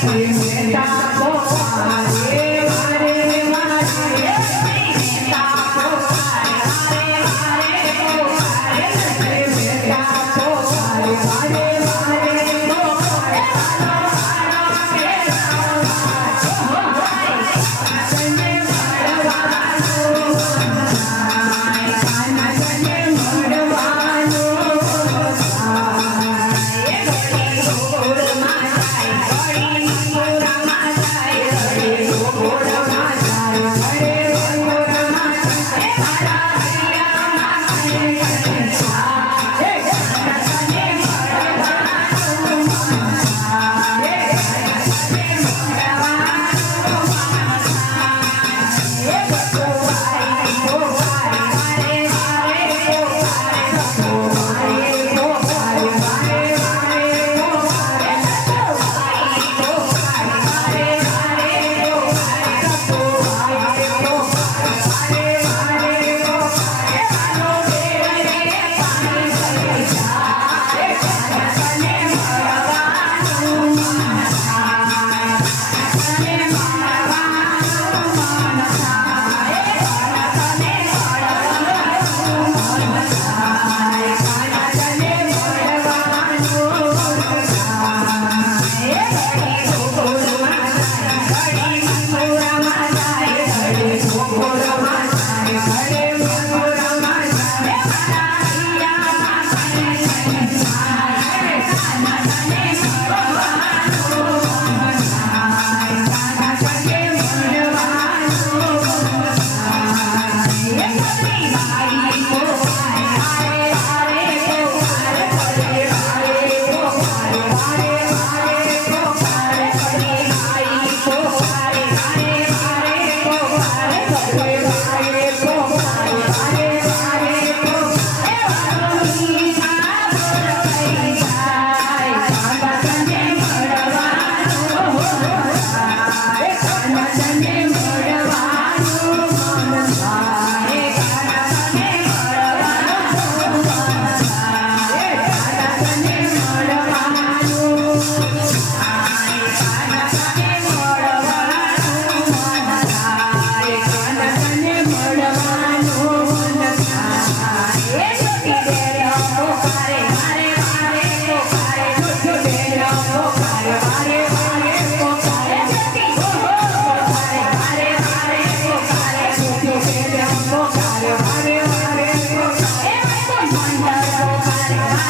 Sinta a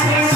Yes.